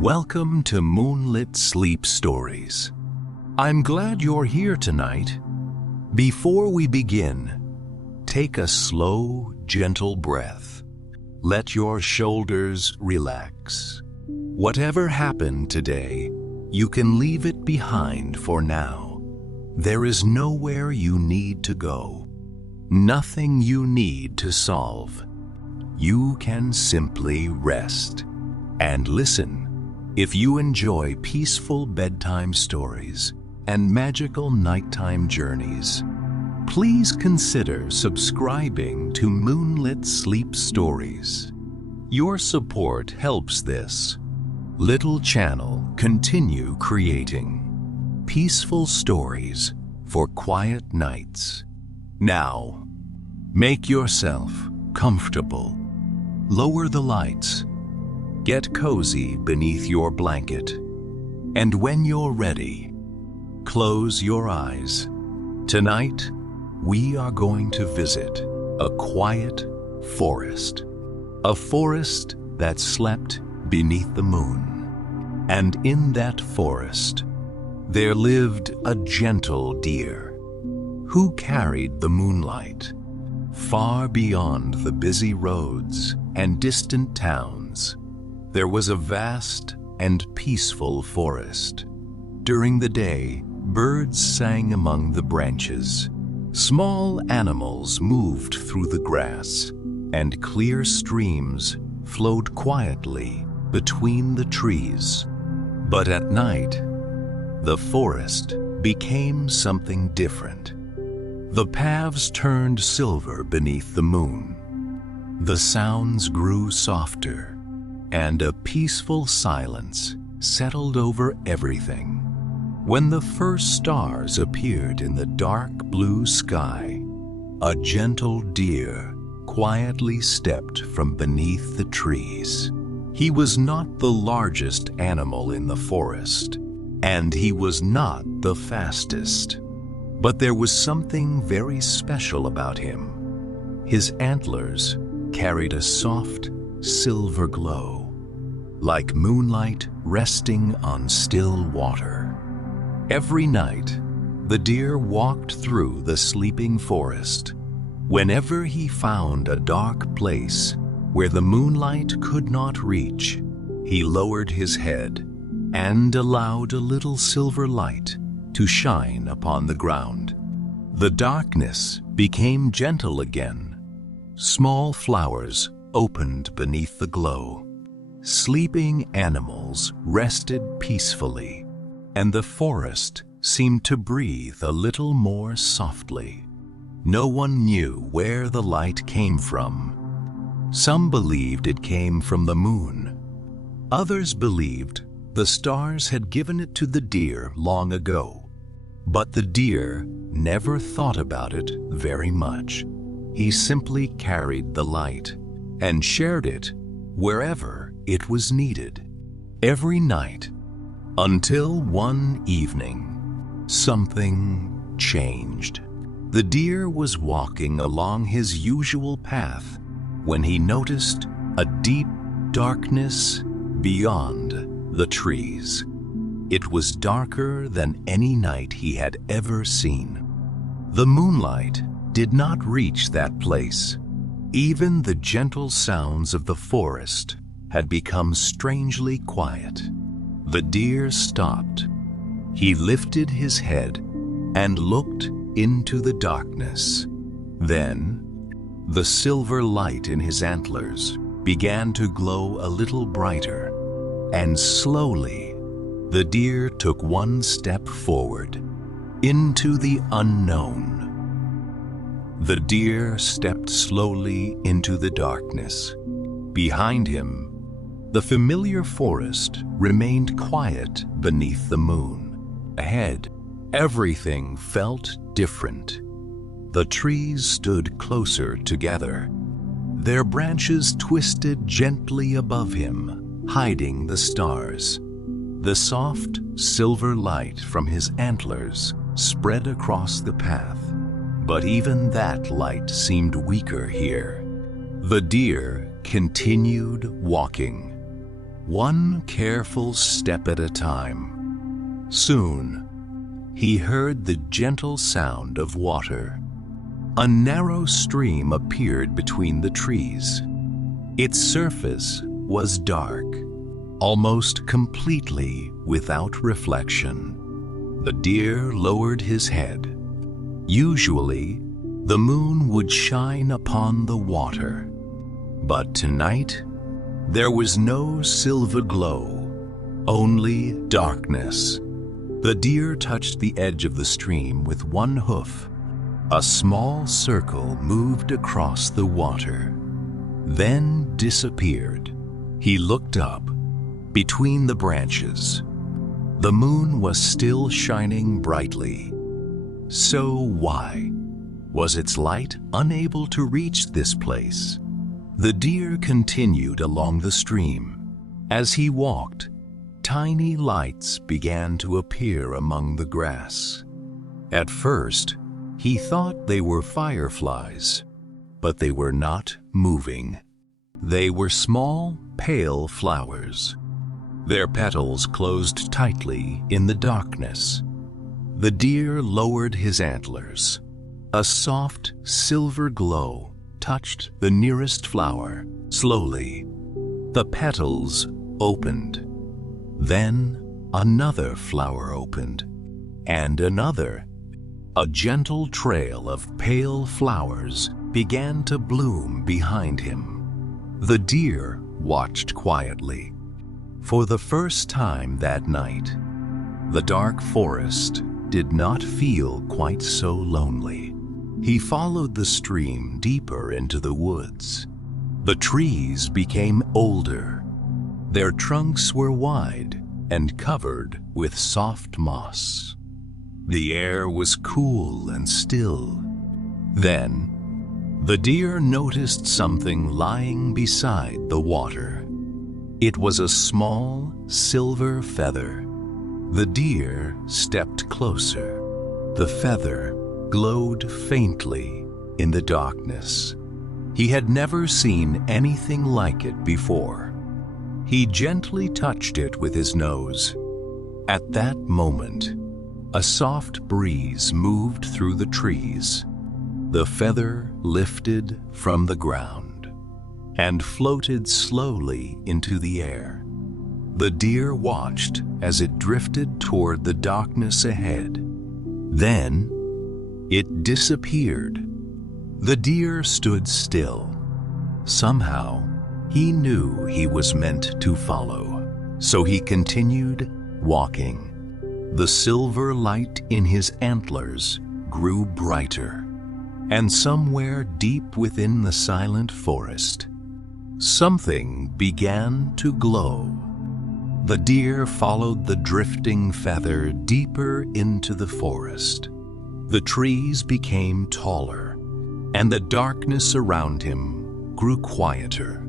Welcome to Moonlit Sleep Stories. I'm glad you're here tonight. Before we begin, take a slow, gentle breath. Let your shoulders relax. Whatever happened today, you can leave it behind for now. There is nowhere you need to go. Nothing you need to solve. You can simply rest and listen. If you enjoy peaceful bedtime stories and magical nighttime journeys, please consider subscribing to Moonlit Sleep Stories. Your support helps this little channel continue creating peaceful stories for quiet nights. Now, make yourself comfortable. Lower the lights. Get cozy beneath your blanket. And when you're ready, close your eyes. Tonight, we are going to visit a quiet forest. A forest that slept beneath the moon. And in that forest, there lived a gentle deer who carried the moonlight far beyond the busy roads and distant towns. There was a vast and peaceful forest. During the day, birds sang among the branches. Small animals moved through the grass, and clear streams flowed quietly between the trees. But at night, the forest became something different. The paths turned silver beneath the moon. The sounds grew softer, and a peaceful silence settled over everything. When the first stars appeared in the dark blue sky, a gentle deer quietly stepped from beneath the trees. He was not the largest animal in the forest, and he was not the fastest. But there was something very special about him. His antlers carried a soft, silver glow, like moonlight resting on still water. Every night, the deer walked through the sleeping forest. Whenever he found a dark place where the moonlight could not reach, he lowered his head and allowed a little silver light to shine upon the ground. The darkness became gentle again. Small flowers opened beneath the glow. Sleeping animals rested peacefully, and the forest seemed to breathe a little more softly. No one knew where the light came from. Some believed it came from the moon. Others believed the stars had given it to the deer long ago. But the deer never thought about it very much. He simply carried the light and shared it wherever it was needed. Every night, until one evening, something changed. The deer was walking along his usual path when he noticed a deep darkness beyond the trees. It was darker than any night he had ever seen. The moonlight did not reach that place. Even the gentle sounds of the forest had become strangely quiet. The deer stopped. He lifted his head and looked into the darkness. Then, the silver light in his antlers began to glow a little brighter, and slowly, the deer took one step forward into the unknown. The deer stepped slowly into the darkness. Behind him, the familiar forest remained quiet beneath the moon. Ahead, everything felt different. The trees stood closer together. Their branches twisted gently above him, hiding the stars. The soft, silver light from his antlers spread across the path. But even that light seemed weaker here. The deer continued walking. one careful step at a time. Soon, he heard the gentle sound of water. A narrow stream appeared between the trees. Its surface was dark, almost completely without reflection. The deer lowered his head. Usually, the moon would shine upon the water, but tonight, there was no silver glow, only darkness. The deer touched the edge of the stream with one hoof. A small circle moved across the water, then disappeared. He looked up, between the branches. The moon was still shining brightly. So why was its light unable to reach this place? The deer continued along the stream. As he walked, tiny lights began to appear among the grass. At first, he thought they were fireflies, but they were not moving. They were small, pale flowers. Their petals closed tightly in the darkness. The deer lowered his antlers. A soft, silver glow touched the nearest flower. Slowly, the petals opened. Then another flower opened, and another. A gentle trail of pale flowers began to bloom behind him. The deer watched quietly. For the first time that night, the dark forest did not feel quite so lonely. He followed the stream deeper into the woods. The trees became older. Their trunks were wide and covered with soft moss. The air was cool and still. Then, the deer noticed something lying beside the water. It was a small, silver feather. The deer stepped closer. The feather glowed faintly in the darkness. He had never seen anything like it before. He gently touched it with his nose. At that moment, a soft breeze moved through the trees. The feather lifted from the ground and floated slowly into the air. The deer watched as it drifted toward the darkness ahead. Then, it disappeared. The deer stood still. Somehow, he knew he was meant to follow, so he continued walking. The silver light in his antlers grew brighter, and somewhere deep within the silent forest, something began to glow. The deer followed the drifting feather deeper into the forest. The trees became taller, and the darkness around him grew quieter.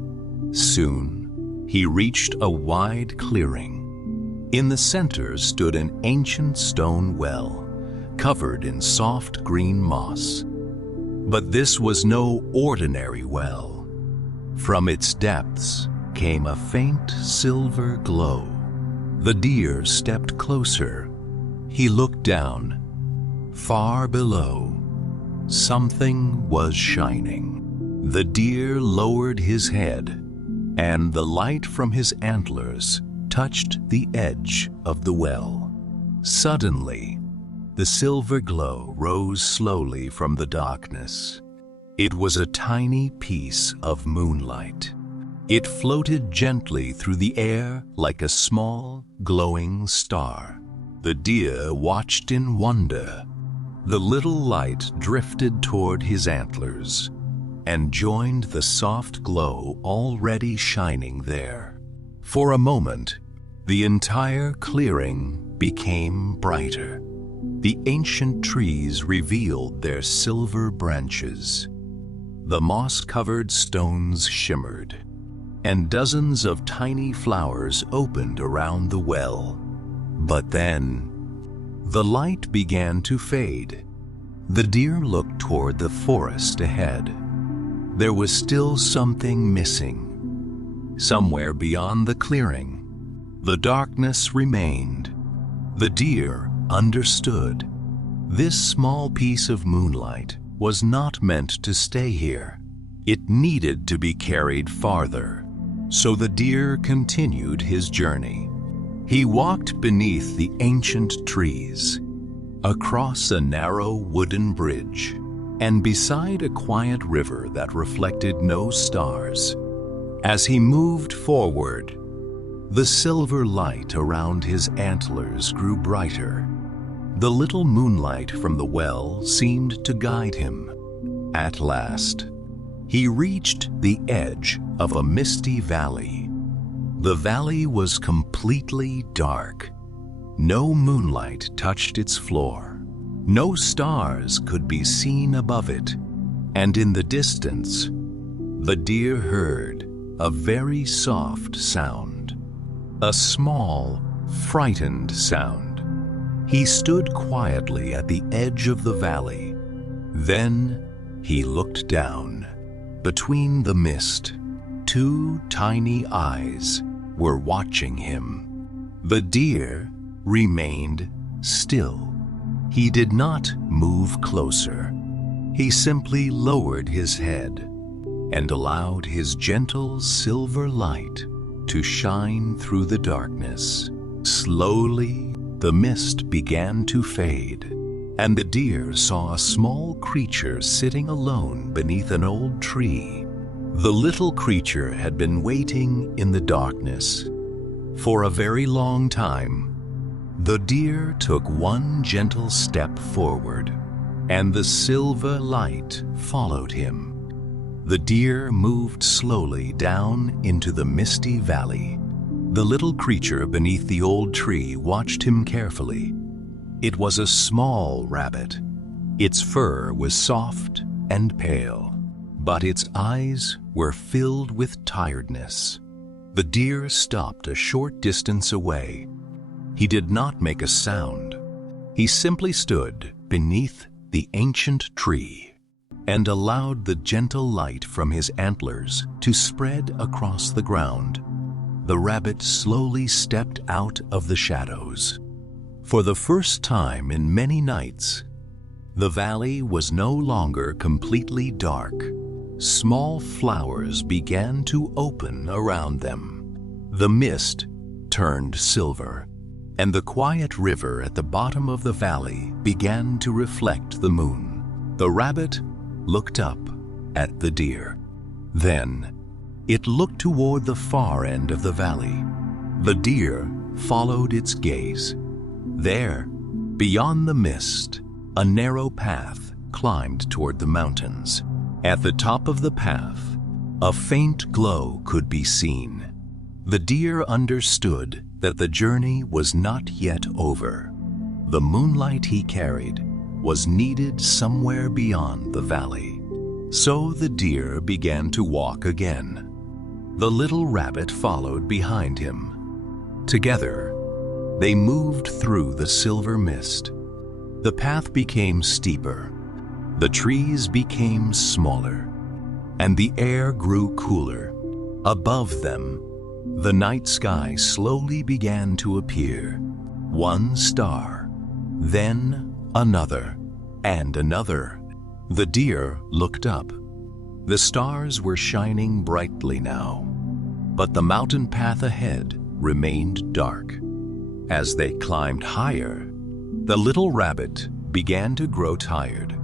Soon, he reached a wide clearing. In the center stood an ancient stone well, covered in soft green moss. But this was no ordinary well. From its depths came a faint silver glow. The deer stepped closer. He looked down. Far below, something was shining. The deer lowered his head, and the light from his antlers touched the edge of the well. Suddenly, the silver glow rose slowly from the darkness. It was a tiny piece of moonlight. It floated gently through the air like a small, glowing star. The deer watched in wonder. The little light drifted toward his antlers and joined the soft glow already shining there. For a moment, the entire clearing became brighter. The ancient trees revealed their silver branches. The moss-covered stones shimmered, and dozens of tiny flowers opened around the well. But then, the light began to fade. The deer looked toward the forest ahead. There was still something missing. somewhere beyond the clearing. The darkness remained. The deer understood. This small piece of moonlight was not meant to stay here. It needed to be carried farther. So the deer continued his journey. He walked beneath the ancient trees, across a narrow wooden bridge, and beside a quiet river that reflected no stars. As he moved forward, the silver light around his antlers grew brighter. The little moonlight from the well seemed to guide him. At last, he reached the edge of a misty valley. The valley was completely dark. No moonlight touched its floor. No stars could be seen above it. And in the distance, the deer heard a very soft sound. A small, frightened sound. He stood quietly at the edge of the valley. Then he looked down. Between the mist, two tiny eyes were watching him. The deer remained still. He did not move closer. He simply lowered his head and allowed his gentle silver light to shine through the darkness. Slowly, the mist began to fade, and the deer saw a small creature sitting alone beneath an old tree. The little creature had been waiting in the darkness for a very long time. The deer took one gentle step forward, and the silver light followed him. The deer moved slowly down into the misty valley. The little creature beneath the old tree watched him carefully. It was a small rabbit. Its fur was soft and pale, but its eyes were filled with tiredness. The deer stopped a short distance away. He did not make a sound. He simply stood beneath the ancient tree and allowed the gentle light from his antlers to spread across the ground. The rabbit slowly stepped out of the shadows. For the first time in many nights, the valley was no longer completely dark. Small flowers began to open around them. The mist turned silver, and the quiet river at the bottom of the valley began to reflect the moon. The rabbit looked up at the deer. Then, it looked toward the far end of the valley. The deer followed its gaze. There, beyond the mist, a narrow path climbed toward the mountains. At the top of the path, a faint glow could be seen. The deer understood that the journey was not yet over. The moonlight he carried was needed somewhere beyond the valley. So the deer began to walk again. The little rabbit followed behind him. Together, they moved through the silver mist. The path became steeper. The trees became smaller, and the air grew cooler. Above them, the night sky slowly began to appear. One star, then another, and another. The deer looked up. The stars were shining brightly now, but the mountain path ahead remained dark. As they climbed higher, the little rabbit began to grow tired.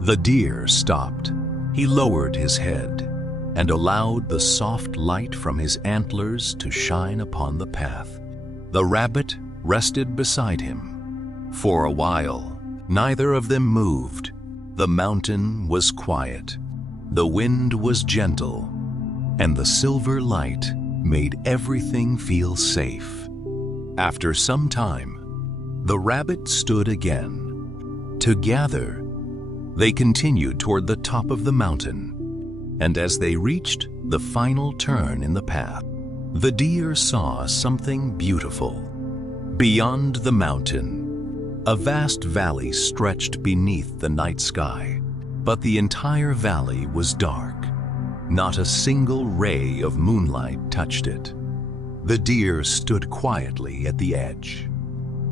The deer stopped. He lowered his head and allowed the soft light from his antlers to shine upon the path. The rabbit rested beside him. For a while, neither of them moved. The mountain was quiet. The wind was gentle, and the silver light made everything feel safe. After some time, the rabbit stood again. Together, they continued toward the top of the mountain, and as they reached the final turn in the path, the deer saw something beautiful. Beyond the mountain, a vast valley stretched beneath the night sky, but the entire valley was dark. Not a single ray of moonlight touched it. The deer stood quietly at the edge.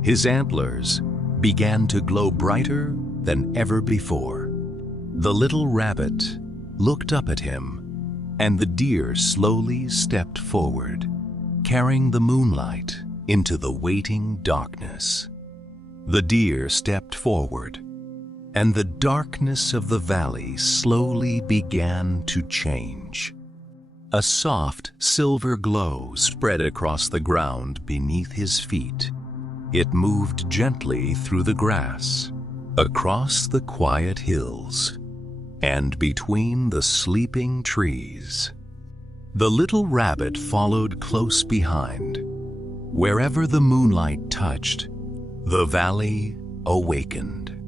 His antlers began to glow brighter than ever before. The little rabbit looked up at him, and the deer slowly stepped forward, carrying the moonlight into the waiting darkness. The deer stepped forward, and the darkness of the valley slowly began to change. A soft silver glow spread across the ground beneath his feet. It moved gently through the grass, across the quiet hills, and between the sleeping trees. The little rabbit followed close behind. Wherever the moonlight touched, the valley awakened.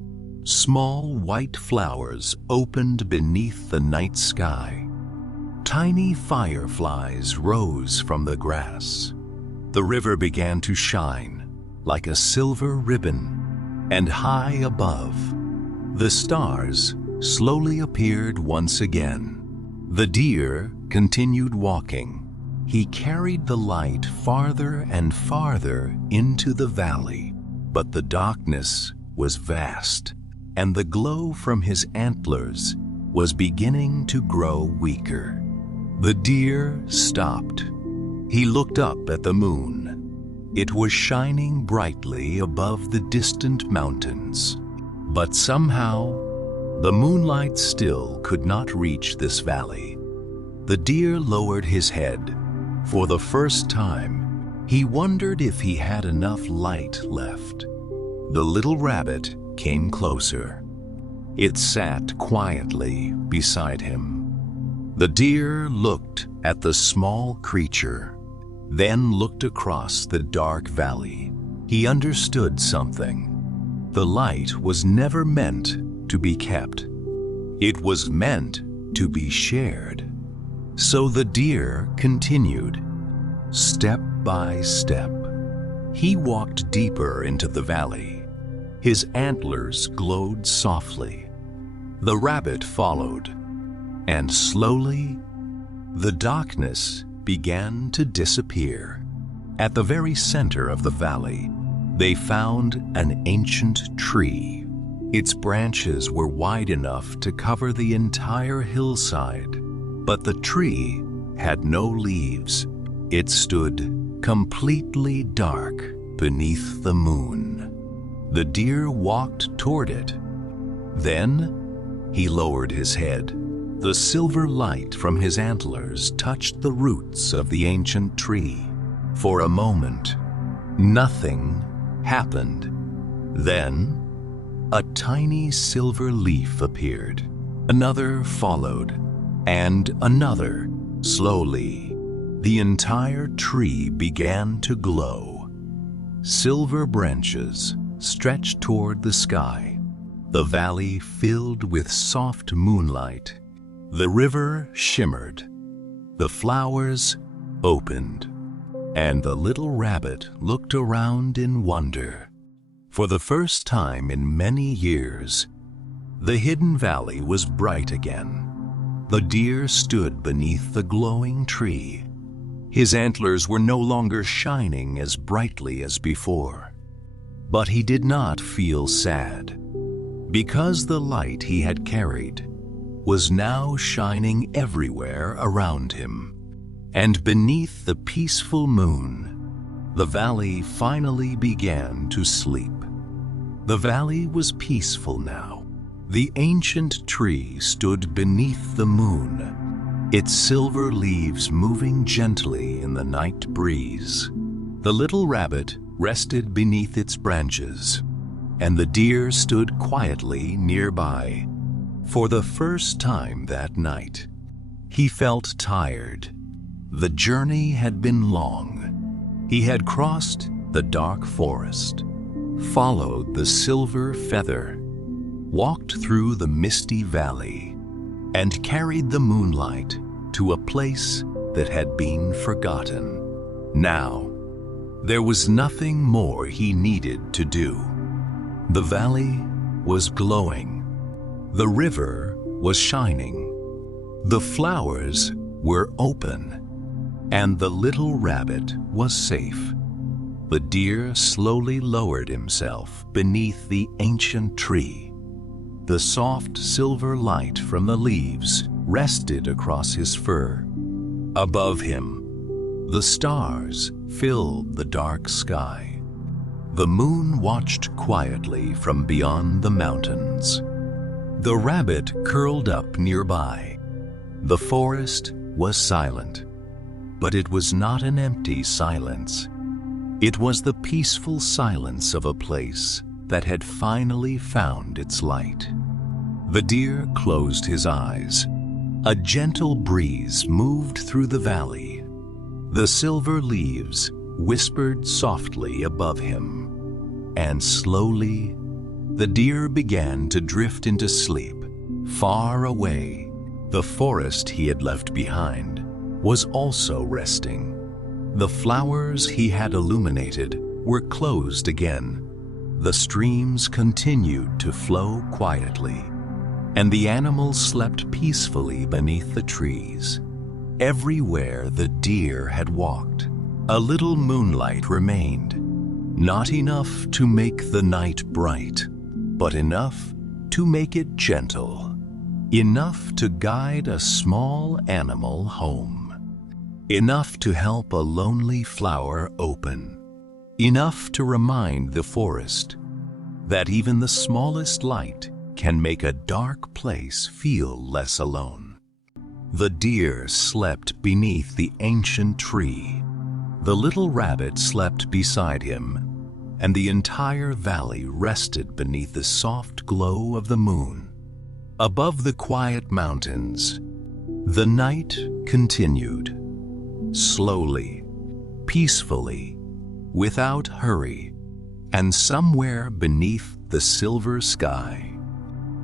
Small white flowers opened beneath the night sky. Tiny fireflies rose from the grass. The river began to shine like a silver ribbon, and high above, the stars slowly appeared once again. The deer continued walking. He carried the light farther and farther into the valley, but the darkness was vast, and the glow from his antlers was beginning to grow weaker. The deer stopped. He looked up at the moon. It was shining brightly above the distant mountains, but somehow the moonlight still could not reach this valley. The deer lowered his head. For the first time, he wondered if he had enough light left. The little rabbit came closer. It sat quietly beside him. The deer looked at the small creature, then looked across the dark valley. He understood something. The light was never meant to be kept. It was meant to be shared. So the deer continued, step by step. He walked deeper into the valley. His antlers glowed softly. The rabbit followed, and slowly, the darkness began to disappear. At the very center of the valley, they found an ancient tree. Its branches were wide enough to cover the entire hillside, but the tree had no leaves. It stood completely dark beneath the moon. The deer walked toward it. Then he lowered his head. The silver light from his antlers touched the roots of the ancient tree. For a moment, nothing happened. Then, a tiny silver leaf appeared. Another followed, and another. Slowly, the entire tree began to glow. Silver branches stretched toward the sky. The valley filled with soft moonlight. The river shimmered. The flowers opened. And the little rabbit looked around in wonder. For the first time in many years, the hidden valley was bright again. The deer stood beneath the glowing tree. His antlers were no longer shining as brightly as before. But he did not feel sad, because the light he had carried was now shining everywhere around him. And beneath the peaceful moon, the valley finally began to sleep. The valley was peaceful now. The ancient tree stood beneath the moon, its silver leaves moving gently in the night breeze. The little rabbit rested beneath its branches, and the deer stood quietly nearby. For the first time that night, he felt tired. The journey had been long. He had crossed the dark forest, followed the silver feather, walked through the misty valley, and carried the moonlight to a place that had been forgotten. Now, there was nothing more he needed to do. The valley was glowing. The river was shining. The flowers were open, and the little rabbit was safe. The deer slowly lowered himself beneath the ancient tree. The soft silver light from the leaves rested across his fur. Above him, the stars filled the dark sky. The moon watched quietly from beyond the mountains. The rabbit curled up nearby. The forest was silent, but it was not an empty silence. It was the peaceful silence of a place that had finally found its light. The deer closed his eyes. A gentle breeze moved through the valley. The silver leaves whispered softly above him, and slowly the deer began to drift into sleep. Far away, the forest he had left behind was also resting. The flowers he had illuminated were closed again. The streams continued to flow quietly, and the animals slept peacefully beneath the trees. Everywhere the deer had walked, a little moonlight remained, not enough to make the night bright, but enough to make it gentle, enough to guide a small animal home, enough to help a lonely flower open, enough to remind the forest that even the smallest light can make a dark place feel less alone. The deer slept beneath the ancient tree. The little rabbit slept beside him, and the entire valley rested beneath the soft glow of the moon. Above the quiet mountains, the night continued, slowly, peacefully, without hurry, and somewhere beneath the silver sky,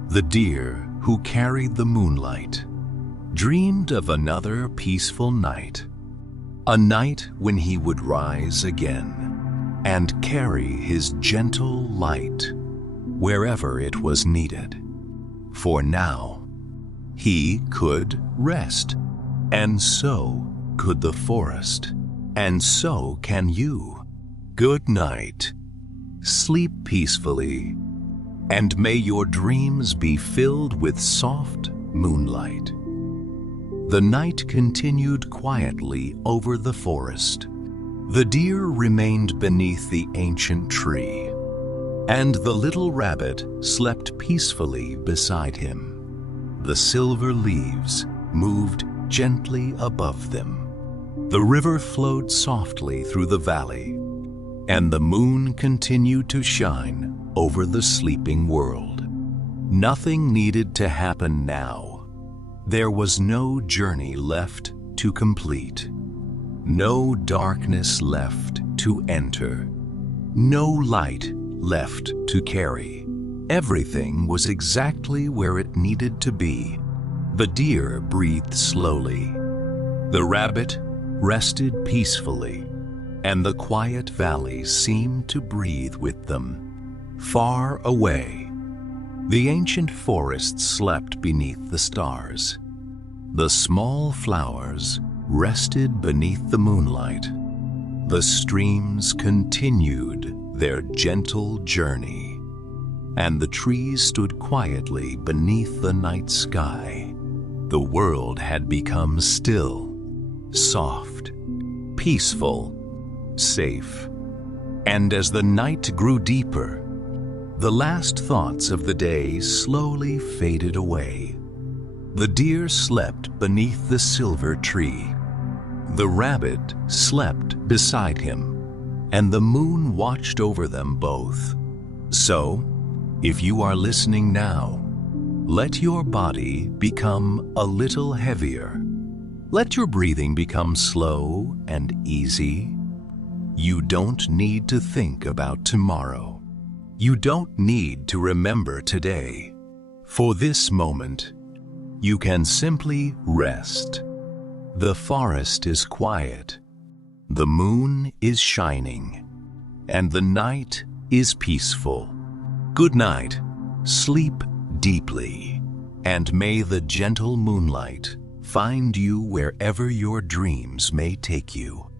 the deer who carried the moonlight dreamed of another peaceful night, a night when he would rise again and carry his gentle light wherever it was needed. For now, he could rest, and so could the forest, and so can you. Good night. Sleep peacefully, and may your dreams be filled with soft moonlight. The night continued quietly over the forest. The deer remained beneath the ancient tree, and the little rabbit slept peacefully beside him. The silver leaves moved gently above them. The river flowed softly through the valley, and the moon continued to shine over the sleeping world. Nothing needed to happen now. There was no journey left to complete, no darkness left to enter, no light left to carry. Everything was exactly where it needed to be. The deer breathed slowly. The rabbit rested peacefully, and the quiet valley seemed to breathe with them. Far away, the ancient forest slept beneath the stars. The small flowers rested beneath the moonlight. The streams continued their gentle journey, and the trees stood quietly beneath the night sky. The world had become still, soft, peaceful, safe. And as the night grew deeper, the last thoughts of the day slowly faded away. The deer slept beneath the silver tree. The rabbit slept beside him, and the moon watched over them both. So, if you are listening now, let your body become a little heavier. Let your breathing become slow and easy. You don't need to think about tomorrow. You don't need to remember today. For this moment, you can simply rest. The forest is quiet. The moon is shining. And the night is peaceful. Good night. Sleep deeply. And may the gentle moonlight find you wherever your dreams may take you.